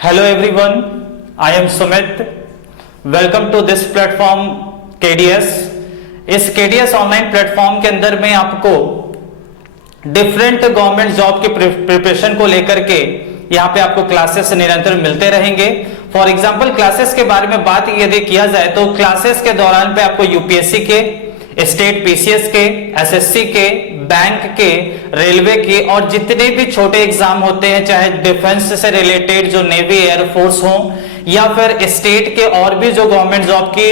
Hello everyone, I am Sumit. Welcome to this platform KDS. इस KDS online platform के अंदर मैं आपको डिफरेंट गवर्नमेंट जॉब की प्रिपरेशन को लेकर के यहाँ पे आपको क्लासेस निरंतर मिलते रहेंगे। फॉर एग्जांपल क्लासेस के बारे में बात यदि किया जाए तो क्लासेस के दौरान पे आपको यूपीएससी के, स्टेट पीसीएस के, एसएससी के, बैंक के, रेलवे के और जितने भी छोटे एग्जाम होते हैं, चाहे डिफेंस से रिलेटेड जो नेवी एयरफोर्स हो या फिर स्टेट के और भी जो गवर्नमेंट जॉब की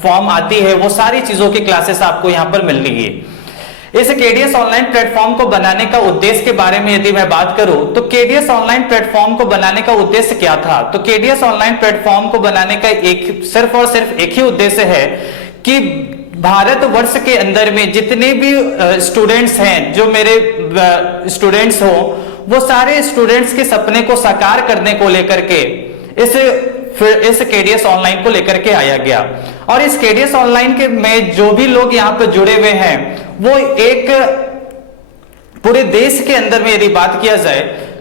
फॉर्म आती है, वो सारी चीजों की क्लासेस आपको यहाँ पर मिल रही है। इस केडीएस ऑनलाइन प्लेटफॉर्म को बनाने का उद्देश्य के बारे में यदि मैं बात करूं तो केडीएस ऑनलाइन प्लेटफॉर्म को बनाने का उद्देश्य क्या था? तो केडीएस ऑनलाइन प्लेटफॉर्म को बनाने का सिर्फ और सिर्फ एक ही उद्देश्य है कि भारतवर्ष के अंदर में जितने भी स्टूडेंट्स हैं, जो मेरे स्टूडेंट्स हो, वो सारे स्टूडेंट्स के सपने को साकार करने को लेकर के इस केडीएस ऑनलाइन को लेकर के आया गया। और इस केडीएस ऑनलाइन के में जो भी लोग यहाँ पे जुड़े हुए हैं, वो एक पूरे देश के अंदर में यदि बात किया जाए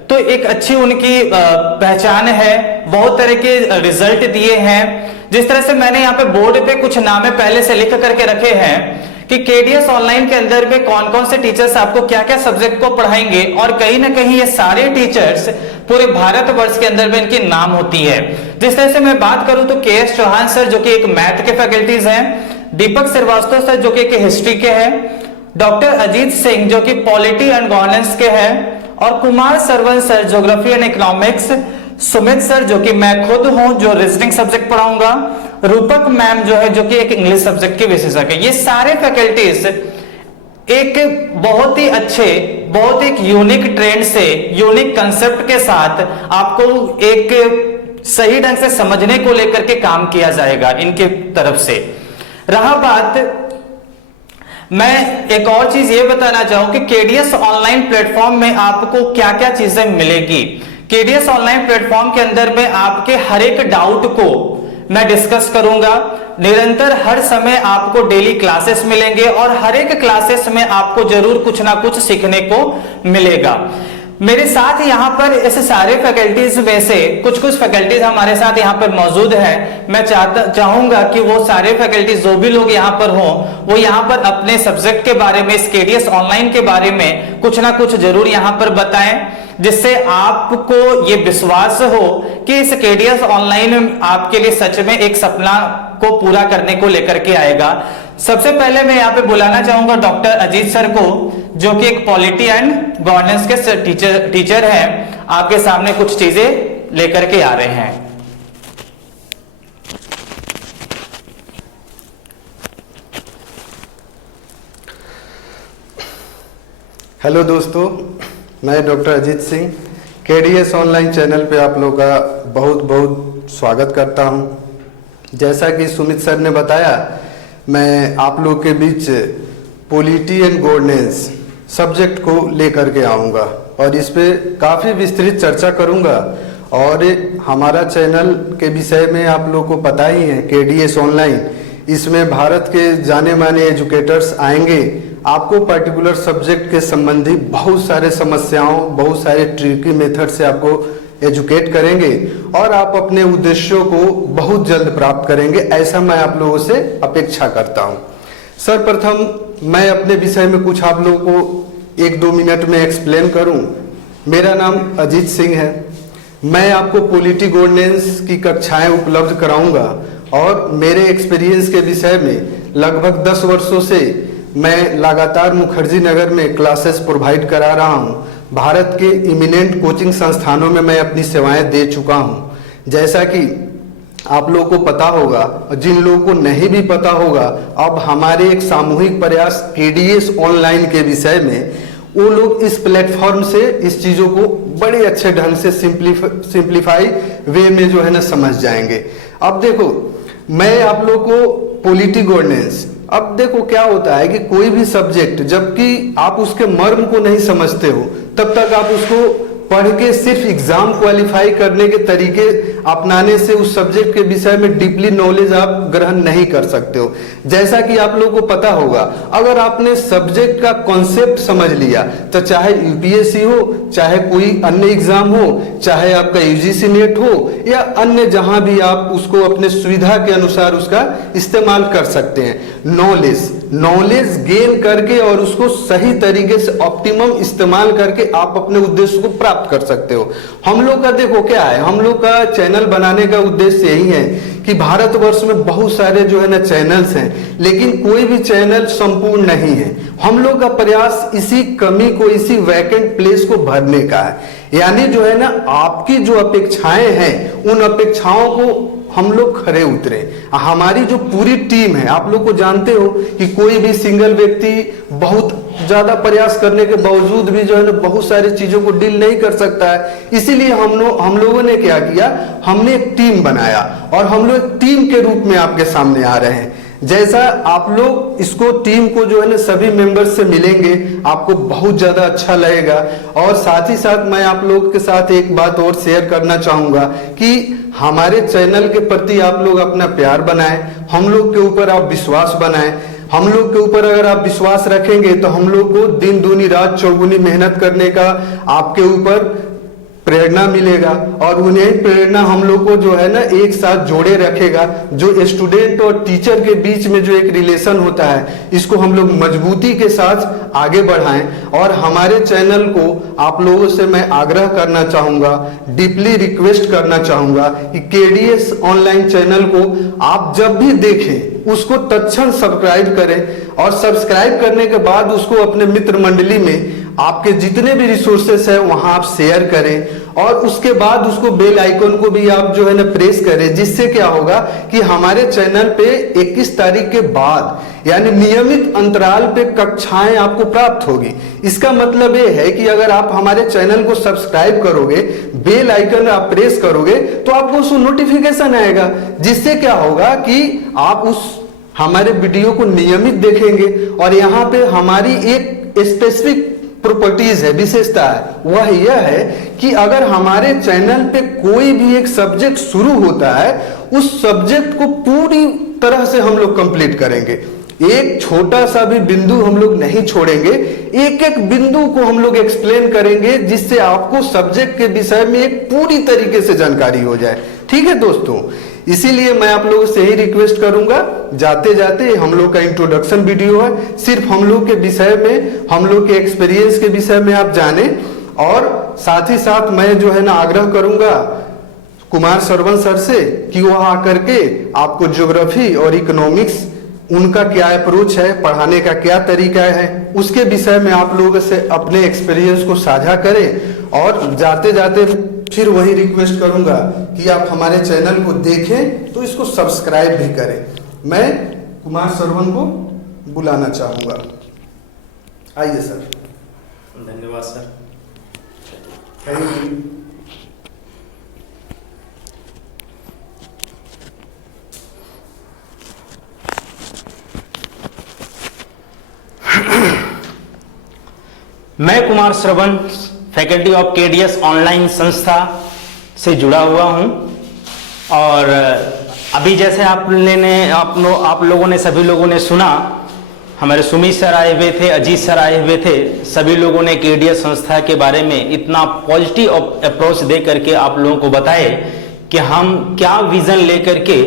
तो एक अच्छी उनकी पहचान है। बहुत तरह के रिजल्ट दिए हैं। जिस तरह से मैंने यहाँ पे बोर्ड पे कुछ नामे पहले से लिख करके रखे हैं कि केडीएस ऑनलाइन के अंदर में कौन कौन से टीचर्स आपको क्या क्या सब्जेक्ट को पढ़ाएंगे, और कहीं ना कहीं ये सारे टीचर्स पूरे भारतवर्ष के अंदर में इनकी नाम होती है। जिस तरह से मैं बात करूं तो के.एस. चौहान सर जो कि एक मैथ के फैकल्टीज हैं, दीपक श्रीवास्तव सर जो कि एक हिस्ट्री के हैं, डॉक्टर अजीत सिंह जो कि पॉलिटी एंड गवर्नेंस के हैं, और Kumar Sarvan sir geography and economics, Sumit sir जो कि मैं खुद हूं जो रीजनिंग सब्जेक्ट पढ़ाऊंगा, रूपक मैम जो है जो कि एक इंग्लिश सब्जेक्ट की विशेषज्ञ है। ये सारे फैकल्टीज एक बहुत ही अच्छे, बहुत एक यूनिक ट्रेंड से, यूनिक कंसेप्ट के साथ आपको एक सही ढंग से समझने को लेकर के काम किया जाएगा इनके तरफ से। रहा बात, मैं एक और चीज ये बताना चाहूं कि केडीएस ऑनलाइन प्लेटफॉर्म में आपको क्या क्या चीजें मिलेगी। केडीएस ऑनलाइन प्लेटफॉर्म के अंदर में आपके हर एक डाउट को मैं डिस्कस करूंगा। निरंतर हर समय आपको डेली क्लासेस मिलेंगे और हर एक क्लासेस में आपको जरूर कुछ ना कुछ सीखने को मिलेगा। मेरे साथ यहाँ पर ऐसे सारे फैकल्टीज में से कुछ फैकल्टीज हमारे साथ यहाँ पर मौजूद हैं। मैं चाहूंगा कि वो सारे फैकल्टीज जो भी लोग यहाँ पर हों, वो यहाँ पर अपने सब्जेक्ट के बारे में, इस केडीएस ऑनलाइन के बारे में कुछ ना कुछ जरूर यहाँ पर बताएं, जिससे आपको ये विश्वास हो कि इस केडीएस ऑनलाइन आपके लिए सच में एक सपना को पूरा करने को लेकर के आएगा। सबसे पहले मैं यहाँ पे बुलाना चाहूंगा डॉक्टर अजीत सर को, जो कि एक पॉलिटी एंड गवर्नेंस के टीचर हैं। आपके सामने कुछ चीजें लेकर के आ रहे हैं। हेलो दोस्तों, मैं doctor Ajit Singh KDS online channel पे आप लोगों का बहुत बहुत स्वागत करता हूं। जैसा कि सुमित सर ने बताया, मैं आप लोग के बीच पॉलिटी एंड गवर्नेंस सब्जेक्ट को लेकर के आऊँगा और इस पे काफ़ी विस्तृत चर्चा करूँगा। और हमारा चैनल के विषय में आप लोग को पता ही है, केडीएस ऑनलाइन, इसमें भारत के जाने माने एजुकेटर्स आएंगे, आपको पर्टिकुलर सब्जेक्ट के संबंधी बहुत सारे समस्याओं, बहुत सारे ट्रिकी मेथड से आपको एजुकेट करेंगे और आप अपने उद्देश्यों को बहुत जल्द प्राप्त करेंगे, ऐसा मैं आप लोगों से अपेक्षा करता हूं। सर्वप्रथम मैं अपने विषय में कुछ आप लोगों को 1-2 मिनट में एक्सप्लेन करूं। मेरा नाम अजीत सिंह है। मैं आपको पॉलिटी गवर्नेंस की कक्षाएं उपलब्ध कराऊंगा और मेरे एक्सपीरियंस के विषय में लगभग 10 वर्षों से मैं लगातार मुखर्जी नगर में क्लासेस प्रोवाइड करा रहा हूं। भारत के इमिनेंट कोचिंग संस्थानों में मैं अपनी सेवाएं दे चुका हूं। जैसा कि आप लोगों को पता होगा, जिन लोगों को नहीं भी पता होगा, अब हमारे एक सामूहिक प्रयास केडीएस ऑनलाइन के विषय में, वो लोग इस प्लेटफॉर्म से इस चीज़ों को बड़े अच्छे ढंग से सिंप्लीफाई वे में जो है ना समझ जाएंगे। अब देखो, मैं आप लोग को पॉलिटी गवर्नेंस, अब देखो क्या होता है कि कोई भी सब्जेक्ट जबकि आप उसके मर्म को नहीं समझते हो, तब तक आप उसको पढ़ के सिर्फ एग्जाम क्वालिफाई करने के तरीके अपनाने से उस सब्जेक्ट के विषय में डीपली नॉलेज आप ग्रहण नहीं कर सकते हो। जैसा कि आप लोगों को पता होगा, अगर आपने सब्जेक्ट का कॉन्सेप्ट समझ लिया तो चाहे यूपीएससी हो, चाहे कोई अन्य एग्जाम हो, चाहे आपका यूजीसी नेट हो या अन्य जहां भी आप उसको अपने सुविधा के अनुसार उसका इस्तेमाल कर सकते हैं। नॉलेज गेन करके और उसको सही तरीके से ऑप्टिमम इस्तेमाल करके आप अपने उद्देश्य को प्राप्त कर सकते हो। हम लोग का देखो क्या है, हम लोग का चैनल बनाने का उद्देश्य यही है कि भारतवर्ष में बहुत सारे जो है ना चैनल्स हैं, लेकिन कोई भी चैनल संपूर्ण नहीं है। हम लोग का प्रयास इसी कमी को, इसी वैकेंट प्लेस को भरने का है। यानी जो है ना आपकी जो अपेक्षाएं हैं, उन अपेक्षाओं को हम लोग खरे उतरे। हमारी जो पूरी टीम है, आप लोग को जानते हो कि कोई भी सिंगल व्यक्ति बहुत ज्यादा प्रयास करने के बावजूद भी जो है ना बहुत सारी चीजों को डील नहीं कर सकता है। इसीलिए हम लोगों ने क्या किया, हमने एक टीम बनाया और हम लोग एक टीम के रूप में आपके सामने आ रहे हैं। जैसा आप लोग इसको टीम को जो है ना सभी मेंबर्स से मिलेंगे, आपको बहुत ज्यादा अच्छा लगेगा। और साथ ही साथ मैं आप लोग के साथ एक बात और शेयर करना चाहूंगा कि हमारे चैनल के प्रति आप लोग अपना प्यार बनाएं, हम लोग के ऊपर आप विश्वास बनाएं। हम लोग के ऊपर अगर आप विश्वास रखेंगे तो हम लोग को दिन दूनी रात चौगुनी मेहनत करने का आपके ऊपर प्रेरणा मिलेगा और उन्हें प्रेरणा हम लोग को जो है ना एक साथ जोड़े रखेगा। जो स्टूडेंट और टीचर के बीच में जो एक रिलेशन होता है, इसको हम लोग मजबूती के साथ आगे बढ़ाएं। और हमारे चैनल को आप लोगों से मैं आग्रह करना चाहूंगा, डीपली रिक्वेस्ट करना चाहूंगा कि केडीएस ऑनलाइन चैनल को आप जब भी देखें उसको तत्क्षण सब्सक्राइब करें और सब्सक्राइब करने के बाद उसको अपने मित्र मंडली में आपके जितने भी रिसोर्सेस है वहां आप शेयर करें और उसके बाद उसको बेल आइकन को भी आप जो है ना प्रेस करें। जिससे क्या होगा कि हमारे चैनल पे 21 तारीख के बाद यानी नियमित अंतराल पे कक्षाएं आपको प्राप्त होगी। इसका मतलब ये है कि अगर आप हमारे चैनल को सब्सक्राइब करोगे, बेल आइकन आप प्रेस करोगे तो आपको उसको नोटिफिकेशन आएगा। जिससे क्या होगा कि आप उस हमारे वीडियो को नियमित देखेंगे। और यहाँ पे हमारी एक स्पेसिफिक प्रॉपर्टीज है, विशेषता है, वह यह है कि अगर हमारे चैनल पे कोई भी एक सब्जेक्ट शुरू होता है, उस सब्जेक्ट को पूरी तरह से हम लोग कंप्लीट करेंगे। एक छोटा सा भी बिंदु हम लोग नहीं छोड़ेंगे, एक एक बिंदु को हम लोग एक्सप्लेन करेंगे जिससे आपको सब्जेक्ट के विषय में एक पूरी तरीके से जानकारी हो जाए। ठीक है दोस्तों, इसीलिए मैं आप लोगों से यही रिक्वेस्ट करूंगा, जाते जाते हम लोग का इंट्रोडक्शन वीडियो है, सिर्फ हम लोग के विषय में, हम लोग के एक्सपीरियंस के विषय में आप जाने। और साथ ही साथ मैं जो है ना आग्रह करूंगा कुमार सरवन सर से कि वह आकर के आपको ज्योग्राफी और इकोनॉमिक्स उनका क्या अप्रोच है, पढ़ाने का क्या तरीका है, उसके विषय में आप लोगों से अपने एक्सपीरियंस को साझा करें। और जाते जाते फिर वही रिक्वेस्ट करूंगा कि आप हमारे चैनल को देखें तो इसको सब्सक्राइब भी करें। मैं कुमार सरवन को बुलाना चाहूंगा, आइए सर। धन्यवाद सर। Thank you. मैं कुमार श्रवण फैकल्टी ऑफ केडीएस ऑनलाइन संस्था से जुड़ा हुआ हूं और अभी जैसे आप लोगों ने सभी लोगों ने सुना, हमारे सुमित सर आए हुए थे, अजीत सर आए हुए थे, सभी लोगों ने केडीएस संस्था के बारे में इतना पॉजिटिव अप्रोच दे करके आप लोगों को बताए कि हम क्या विजन लेकर के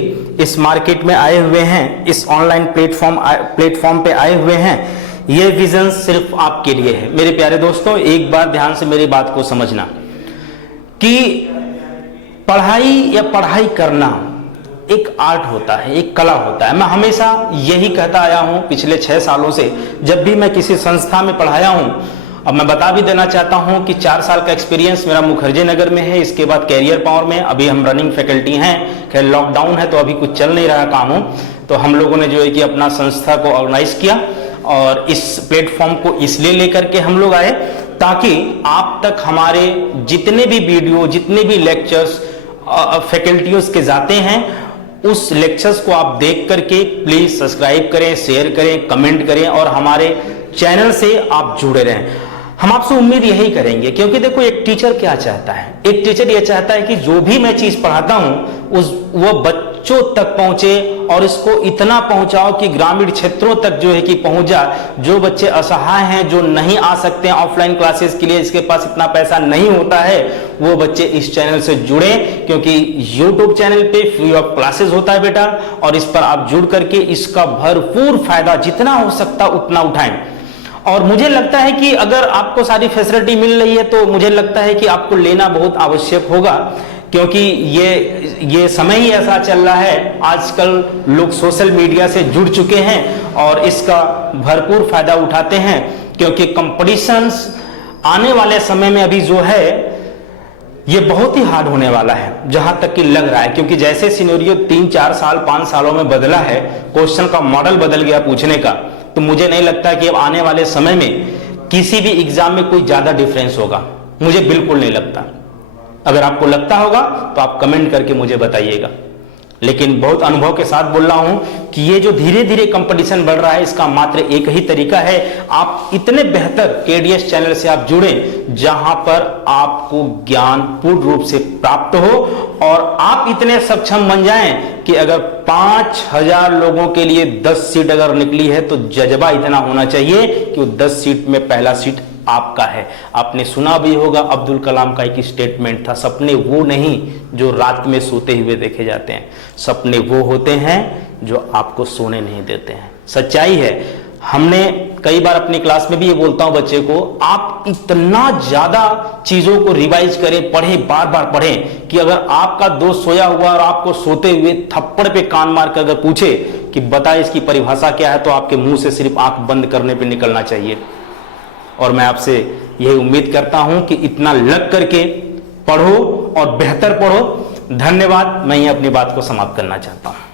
इस मार्केट में आए हुए हैं, इस ऑनलाइन प्लेटफॉर्म पे आए हुए हैं। ये विजन सिर्फ आपके लिए है। मेरे प्यारे दोस्तों, एक बार ध्यान से मेरी बात को समझना कि पढ़ाई करना एक आर्ट होता है, एक कला होता है। मैं हमेशा यही कहता आया हूं पिछले 6 सालों से, जब भी मैं किसी संस्था में पढ़ाया हूं। अब मैं बता भी देना चाहता हूं कि 4 साल का एक्सपीरियंस मेरा मुखर्जी नगर में है, इसके बाद कैरियर पावर में। अभी हम रनिंग फैकल्टी हैं, खैर लॉकडाउन है तो अभी कुछ चल नहीं रहा काम, तो हम लोगों ने जो है कि अपना संस्था को ऑर्गेनाइज किया और इस प्लेटफॉर्म को इसलिए लेकर के हम लोग आए ताकि आप तक हमारे जितने भी वीडियो, जितने भी लेक्चर्स फैकल्टीज के जाते हैं, उस लेक्चर्स को आप देख करके प्लीज सब्सक्राइब करें, शेयर करें, कमेंट करें और हमारे चैनल से आप जुड़े रहें। हम आपसे उम्मीद यही करेंगे, क्योंकि देखो एक टीचर क्या चाहता है, एक टीचर ये चाहता है कि जो भी मैं चीज पढ़ाता हूं वो बच्चों तक पहुंचे और इसको इतना पहुंचाओ कि ग्रामीण क्षेत्रों तक जो है कि पहुंच जाए। जो बच्चे असहाय हैं, जो नहीं आ सकते हैं ऑफलाइन क्लासेस के लिए, इसके पास इतना पैसा नहीं होता है, वो बच्चे इस चैनल से जुड़े, क्योंकि YouTube चैनल पे फ्री ऑफ क्लासेस होता है बेटा, और इस पर आप जुड़ करके इसका भरपूर फायदा जितना हो सकता उतना उठाएं। और मुझे लगता है कि अगर आपको सारी फैसिलिटी मिल रही है तो मुझे लगता है कि आपको लेना बहुत आवश्यक होगा, क्योंकि ये समय ही ऐसा चल रहा है। आजकल लोग सोशल मीडिया से जुड़ चुके हैं और इसका भरपूर फायदा उठाते हैं, क्योंकि कंपटीशंस आने वाले समय में अभी जो है ये बहुत ही हार्ड होने वाला है, जहां तक कि लग रहा है। क्योंकि जैसे सिनेरियो 3-4 साल 5 सालों में बदला है, क्वेश्चन का मॉडल बदल गया पूछने का, तो मुझे नहीं लगता कि अब आने वाले समय में किसी भी एग्जाम में कोई ज्यादा डिफरेंस होगा, मुझे बिल्कुल नहीं लगता। अगर आपको लगता होगा तो आप कमेंट करके मुझे बताइएगा। लेकिन बहुत अनुभव के साथ बोल रहा हूं कि ये जो धीरे धीरे कंपटीशन बढ़ रहा है, इसका मात्र एक ही तरीका है, आप इतने बेहतर केडीएस चैनल से आप जुड़ें जहां पर आपको ज्ञान पूर्ण रूप से प्राप्त हो और आप इतने सक्षम बन जाएं कि अगर 5000 लोगों के लिए 10 सीट अगर निकली है तो जज्बा इतना होना चाहिए कि वो 10 सीट में पहला सीट आपका है। आपने सुना भी होगा, अब्दुल कलाम का एक स्टेटमेंट था, सपने वो नहीं जो रात में सोते हुए देखे जाते हैं, सपने वो होते हैं जो आपको सोने नहीं देते हैं। सच्चाई है। हमने कई बार अपनी क्लास में भी ये बोलता हूं बच्चे को, आप इतना ज्यादा चीजों को रिवाइज करें, पढ़ें, बार बार पढ़ें कि अगर आपका दोस्त सोया हुआ और आपको सोते हुए थप्पड़ पे कान मार कर अगर पूछे कि बता इसकी परिभाषा क्या है, तो आपके मुंह से सिर्फ आंख बंद करने पे निकलना चाहिए। और मैं आपसे यही उम्मीद करता हूं कि इतना लग करके पढ़ो और बेहतर पढ़ो। धन्यवाद। मैं ये अपनी बात को समाप्त करना चाहता हूं।